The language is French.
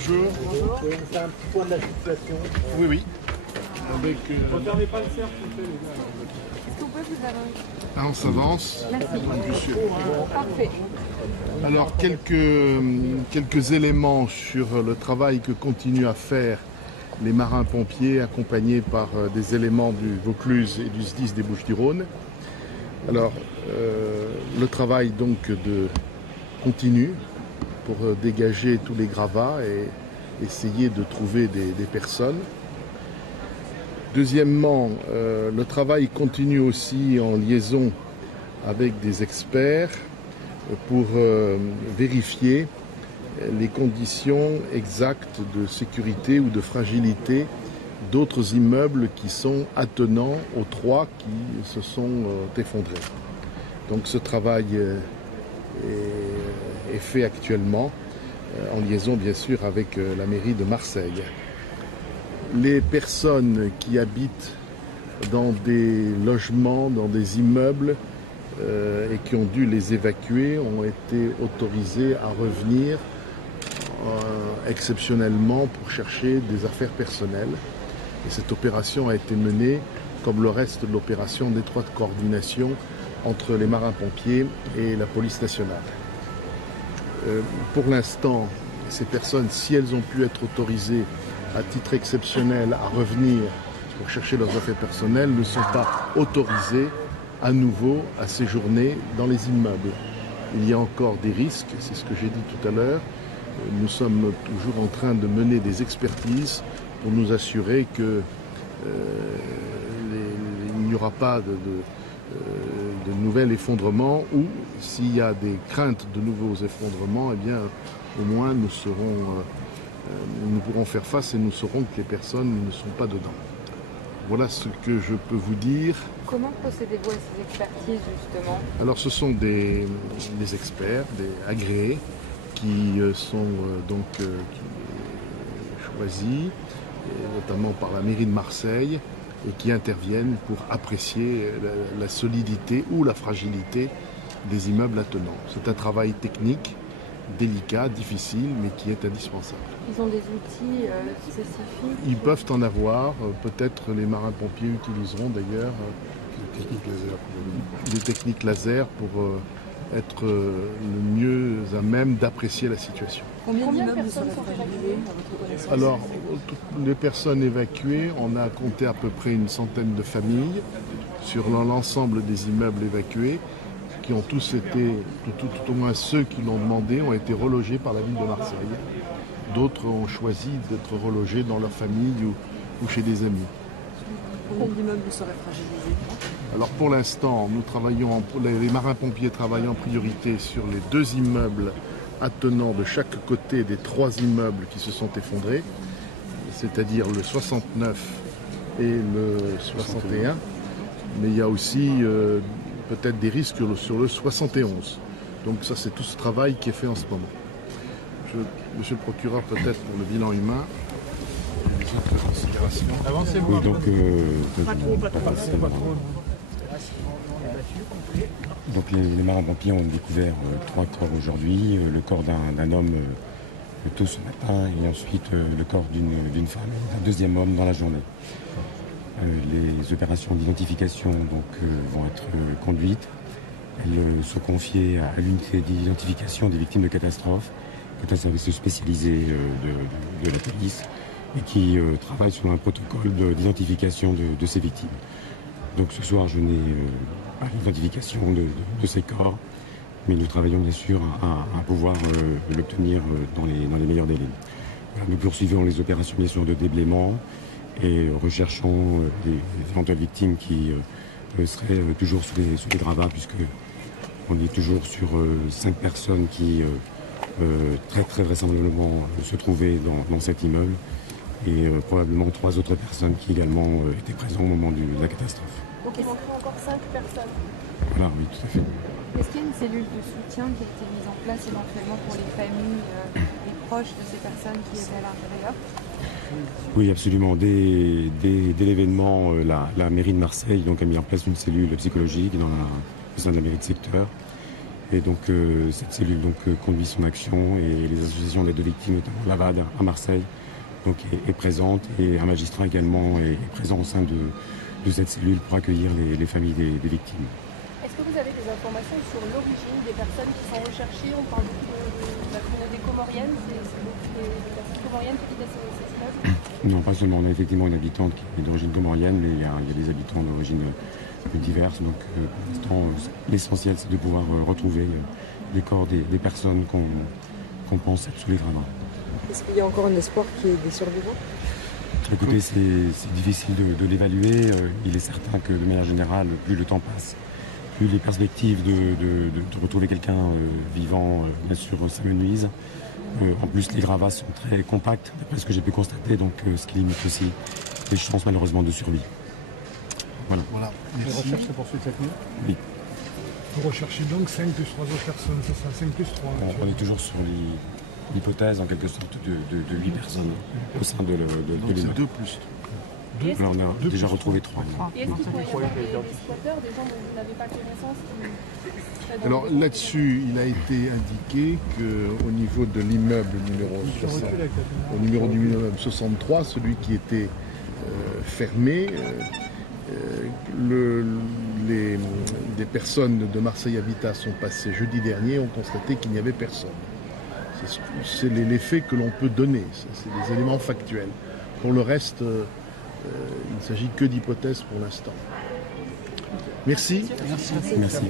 Bonjour. Bonjour. On fait un petit point de la situation. Oui, oui. Avec, Regardez pas le cercle, les gars. Est-ce qu'on peut vous avancer? ah, on s'avance. Merci. Parfait. Alors, quelques éléments sur le travail que continuent à faire les marins-pompiers accompagnés par des éléments du Vaucluse et du SDIS des Bouches-du-Rhône. Alors, le travail donc continue pour dégager tous les gravats et essayer de trouver des personnes. Deuxièmement, le travail continue aussi en liaison avec des experts pour vérifier les conditions exactes de sécurité ou de fragilité d'autres immeubles qui sont attenants aux trois qui se sont effondrés. Donc ce travail est fait actuellement en liaison bien sûr avec la mairie de Marseille. Les personnes qui habitent dans des logements, dans des immeubles et qui ont dû les évacuer ont été autorisées à revenir exceptionnellement pour chercher des affaires personnelles. Et cette opération a été menée, comme le reste de l'opération, d'étroite coordination entre les marins-pompiers et la police nationale. Pour l'instant, ces personnes, si elles ont pu être autorisées à titre exceptionnel à revenir pour chercher leurs affaires personnelles, ne sont pas autorisées à nouveau à séjourner dans les immeubles. Il y a encore des risques, c'est ce que j'ai dit tout à l'heure. Nous sommes toujours en train de mener des expertises pour nous assurer qu'il n'y aura pas de nouvel effondrement ou s'il y a des craintes de nouveaux effondrements, eh bien, au moins nous pourrons faire face et nous saurons que les personnes ne sont pas dedans. Voilà ce que je peux vous dire. Comment procédez-vous à ces expertises justement? Alors ce sont des experts, des agréés qui sont choisis, notamment par la mairie de Marseille, et qui interviennent pour apprécier la solidité ou la fragilité des immeubles attenants. C'est un travail technique, délicat, difficile, mais qui est indispensable. Ils ont des outils spécifiques? Ils peuvent en avoir, peut-être les marins-pompiers utiliseront d'ailleurs des techniques laser pour être le mieux à même d'apprécier la situation. Combien d'immeubles sont évacués à votre connaissance? Alors, toutes les personnes évacuées, on a compté à peu près une centaine de familles sur l'ensemble des immeubles évacués, qui ont tous été, tout au moins ceux qui l'ont demandé, ont été relogés par la ville de Marseille. D'autres ont choisi d'être relogés dans leur famille ou chez des amis. Combien d'immeubles seraient fragilisés? Alors pour l'instant, les marins-pompiers travaillent en priorité sur les 2 immeubles attenants de chaque côté des 3 immeubles qui se sont effondrés, c'est-à-dire le 69 et le 61. Mais il y a aussi peut-être des risques sur le 71. Donc ça, c'est tout ce travail qui est fait en ce moment. Monsieur le procureur, peut-être pour le bilan humain, et les autres considérations. Avancez-vous. Oui, donc, donc les marins-pompiers ont découvert 3 corps aujourd'hui, le corps d'un homme tôt ce matin et ensuite le corps d'une femme, un 2e homme dans la journée. Les opérations d'identification vont être conduites. Elles sont confiées à l'unité d'identification des victimes de catastrophes, qui est un service spécialisé de la police et qui travaille sur un protocole d'identification de ces victimes. Donc ce soir, je n'ai pas l'identification de ces corps, mais nous travaillons bien sûr à pouvoir l'obtenir dans les meilleurs délais. Voilà, nous poursuivons les opérations bien sûr de déblaiement et recherchons les éventuelles victimes qui seraient toujours sous les gravats, puisque on est toujours sur 5 personnes qui très très vraisemblablement se trouvaient dans cet immeuble et probablement 3 autres personnes qui également étaient présentes au moment de la catastrophe. Donc il manquerait encore 5 personnes. Voilà, oui, tout à fait. Est-ce qu'il y a une cellule de soutien qui a été mise en place éventuellement pour les familles et proches de ces personnes qui étaient à l'intérieur? Oui, absolument. Dès l'événement, la mairie de Marseille a mis en place une cellule psychologique au sein de la mairie de secteur. Et donc cette cellule conduit son action et les associations d'aide aux victimes, notamment l'AVAD à Marseille, est présente, et un magistrat également est présent au sein de cette cellule pour accueillir les familles des victimes. Est-ce que vous avez des informations sur l'origine des personnes qui sont recherchées? On parle beaucoup de la communauté comorienne, c'est beaucoup des personnes comoriennes qui quittent ces immeubles? Non, pas seulement. On a effectivement une habitante qui est d'origine comorienne, mais il y a des habitants d'origine diverses. Donc pour l'instant, l'essentiel, c'est de pouvoir retrouver les corps des personnes qu'on pense être sous les gravats. Est-ce qu'il y a encore un espoir qu'il y ait des survivants? Écoutez, c'est difficile de l'évaluer. Il est certain que de manière générale, plus le temps passe, plus les perspectives de retrouver quelqu'un vivant, bien sûr, s'amenuisent. En plus, les gravats sont très compacts, d'après ce que j'ai pu constater, donc ce qui limite aussi les chances malheureusement de survie. Voilà. Les recherches se poursuivent cette nuit? Oui. Vous recherchez donc 5 plus 3 autres personnes, c'est ça, 5 plus 3. On est toujours sur l'hypothèse, en quelque sorte, de 8 personnes au sein de l'immeuble. 2 plus 3. Là, on a déjà retrouvé 3. Et est-ce qu'il pourrait y avoir des squatteurs, des gens dont vous n'avez pas connaissance qui... Alors là-dessus, il a été indiqué qu'au niveau de l'immeuble numéro du immeuble 63, celui qui était fermé, des personnes de Marseille Habitat sont passées jeudi dernier et ont constaté qu'il n'y avait personne. C'est les faits que l'on peut donner, c'est des éléments factuels. Pour le reste, il ne s'agit que d'hypothèses pour l'instant. Merci. Merci.